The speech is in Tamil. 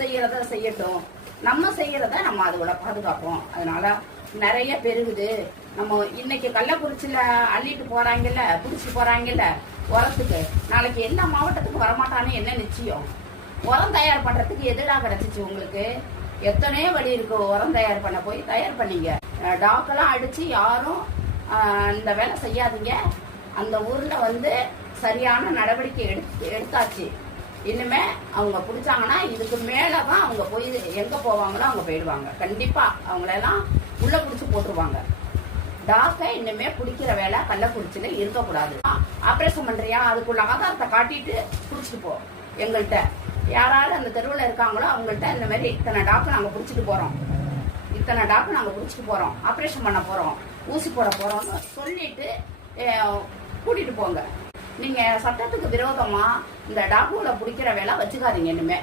செய்யறத செய்யட்டும், நம்ம செய்யறத நம்ம அதுகளை பாதுகாப்போம். அதனால நிறைய பெருகுது. நம்ம இன்னைக்கு கள்ளக்குறிச்சியில அள்ளிட்டு போறாங்கல்ல, புடிச்சு போறாங்கல்ல உரத்துக்கு, நாளைக்கு எல்லா மாவட்டத்துக்கும் வரமாட்டான்னு என்ன நிச்சயம்? உரம் தயார் பண்றதுக்கு எதுடா கிடைச்சிச்சு உங்களுக்கு? எத்தனையோ வழி இருக்கு உரம் தயார் பண்ண. போய் தயார் பண்ணீங்க. டாக்கெல்லாம் அடிச்சு யாரும் இந்த வேலை செய்யாதீங்க. அந்த ஊர்ல சரியான நடவடிக்கை எடுத்தாச்சு. இனிமே அவங்க பிடிச்சாங்கன்னா இதுக்கு மேலதான் அவங்க போய் எங்க போவாங்களோ அவங்க போயிடுவாங்க. கண்டிப்பா அவங்களெல்லாம் உள்ள பிடிச்சு போட்டுருவாங்க. டாக்கை இனிமே பிடிக்கிற வேலை கள்ளக்குறிச்சியில இருக்கக்கூடாது. ஆபரேஷன் பண்றியா, அதுக்குள்ள ஆதாரத்தை காட்டிட்டு பிடிச்சிட்டு போ. எங்கள்கிட்ட யாராவது அந்த தெருவில் இருக்காங்களோ அவங்கள்ட்ட இந்த மாதிரி இத்தனை டாக்கு நாங்க பிடிச்சிட்டு போறோம், இத்தனை டாக்கு நாங்க பிடிச்சிட்டு போறோம், ஆபரேஷன் பண்ண போறோம், ஊசி போட போறோம்னு சொல்லிட்டு கூட்டிட்டு போங்க. நீங்க சட்டத்துக்கு விரோதமா இந்த டாக்குல பிடிக்கிற வேலை வச்சுக்காதீங்க இனிமே.